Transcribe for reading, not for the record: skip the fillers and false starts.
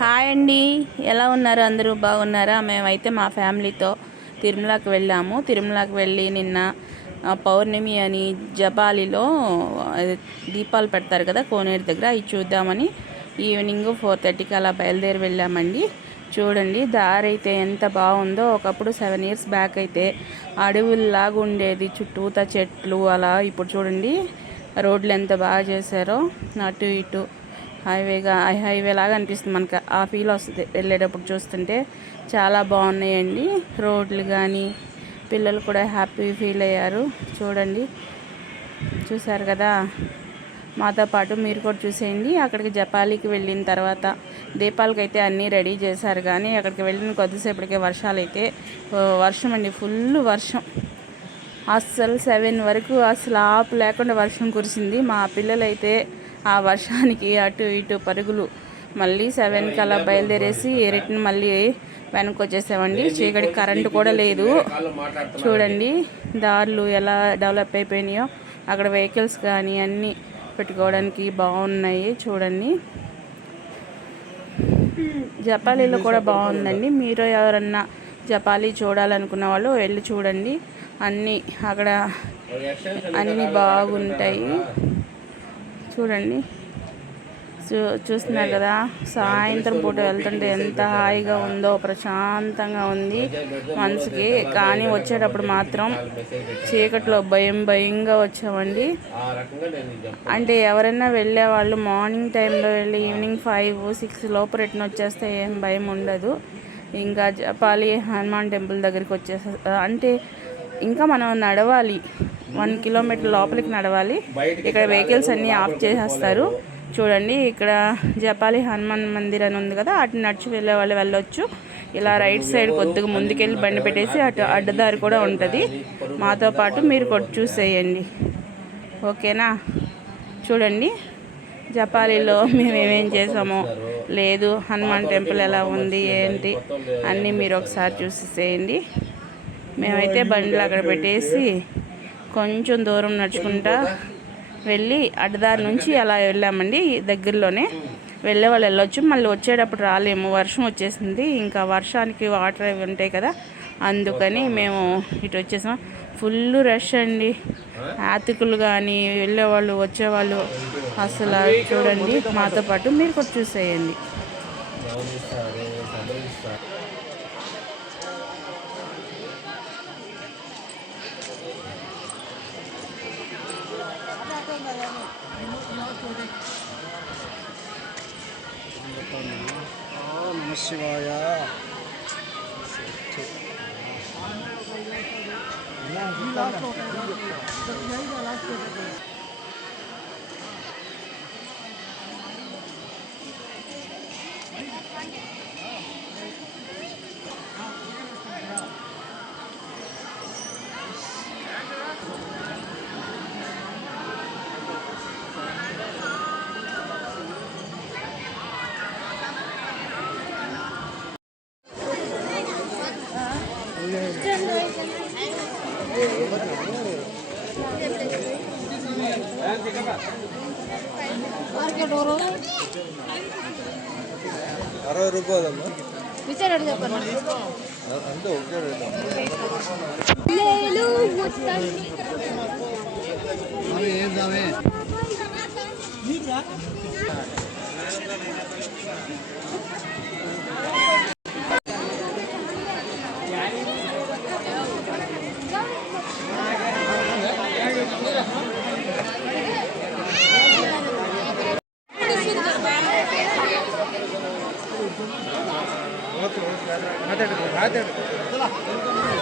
Hi అండి, ఎలా ఉన్నారు? అందరూ బాగున్నారా? మేమైతే మా ఫ్యామిలీతో తిరుమలకి వెళ్ళాము. తిరుమలకి వెళ్ళి నిన్న పౌర్ణమి అని జపాలిలో దీపాలు పెడతారు కదా కోనేరు దగ్గర, అవి చూద్దామని ఈవినింగ్ 4:30కి అలా బయలుదేరి వెళ్ళామండి. చూడండి దారి అయితే ఎంత బాగుందో. ఒకప్పుడు 7 years బ్యాక్ అయితే అడవుల్లాగా ఉండేది, చుట్టూతా చెట్లు అలా. ఇప్పుడు చూడండి రోడ్లు ఎంత బాగా చేశారో. అటు ఇటు హైవే లాగా అనిపిస్తుంది మనకు, ఆ ఫీల్ వస్తుంది వెళ్ళేటప్పుడు చూస్తుంటే. చాలా బాగున్నాయండి రోడ్లు కానీ. పిల్లలు కూడా హ్యాపీ ఫీల్ అయ్యారు. చూడండి, చూసారు కదా. మాతో పాటు మీరు కూడా చూసేయండి. అక్కడికి జపాలికి వెళ్ళిన తర్వాత దీపాలకి అయితే అన్నీ రెడీ చేశారు, కానీ అక్కడికి వెళ్ళిన కొద్దిసేపటికే వర్షాలు అయితే వర్షం అండి, ఫుల్ వర్షం. అస్సలు 7 వరకు అసలు ఆపు లేకుండా వర్షం కురిసింది. మా పిల్లలైతే ఆ వర్షానికి అటు ఇటు పరుగులు. మళ్ళీ 7కి అలా బయలుదేరేసి రిటర్న్ మళ్ళీ వెనక్కి వచ్చేసామండి. చీకటి కరెంటు కూడా లేదు. చూడండి దారులు ఎలా డెవలప్ అయిపోయినాయో. అక్కడ వెహికల్స్ కానీ అన్నీ పెట్టుకోవడానికి బాగున్నాయి. చూడండి జపాలీలో కూడా బాగుందండి. మీరు ఎవరన్నా జపాలి చూడాలనుకున్న వాళ్ళు వెళ్ళి చూడండి. అక్కడ అన్నీ బాగుంటాయి. చూడండి చూస్తున్నారు కదా. సాయంత్రం పూట వెళ్తుంటే ఎంత హాయిగా ఉందో, ప్రశాంతంగా ఉంది మనసుకి. కానీ వచ్చేటప్పుడు మాత్రం చీకట్లో భయంగా వచ్చామండి. అంటే ఎవరైనా వెళ్ళే వాళ్ళు మార్నింగ్ టైంలో వెళ్ళి ఈవినింగ్ 5-6 లోపు రిటర్న్ వచ్చేస్తే ఏం భయం ఉండదు. ఇంకా జపాలి హనుమాన్ టెంపుల్ దగ్గరికి అంటే ఇంకా మనం నడవాలి, 1 kilometer లోపలికి నడవాలి. ఇక్కడ వెహికల్స్ అన్నీ ఆఫ్ చేసేస్తారు. చూడండి ఇక్కడ జపాలి హనుమాన్ మందిర్ అని ఉంది కదా, అటు నడిచి వెళ్ళే వాళ్ళు వెళ్ళొచ్చు. ఇలా రైట్ సైడ్ కొద్దిగా ముందుకెళ్ళి బండి పెట్టేసి అటు అడ్డదారి కూడా ఉంటుంది. మాతో పాటు మీరు కూడా చూసేయండి, ఓకేనా? చూడండి జపాలిలో మేము ఏమేం చేసామో లేదు, హనుమాన్ టెంపుల్ ఎలా ఉంది ఏంటి అన్నీ మీరు ఒకసారి చూసేసేయండి. మేమైతే బండ్లు అక్కడ పెట్టేసి కొంచెం దూరం నడుచుకుంటా వెళ్ళి అడ్డదారి నుంచి అలా వెళ్ళామండి. దగ్గరలోనే వెళ్ళే వాళ్ళు వెళ్ళొచ్చు, మళ్ళీ వచ్చేటప్పుడు రాలేము, వర్షం వచ్చేసింది. ఇంకా వర్షానికి వాటర్ అవి ఉంటాయి కదా, అందుకని మేము ఇటు వచ్చేసాం. ఫుల్ రష్ అండి, యాత్రికులు కానీ వెళ్ళేవాళ్ళు వచ్చేవాళ్ళు. అసలు చూడండి మాతో పాటు మీరు కూడా చూసేయండి. నమ శివాయ. ₹60 విచారాడు చెప్పండి అంటే ఒకే రేట్. ಮಾತಾಡು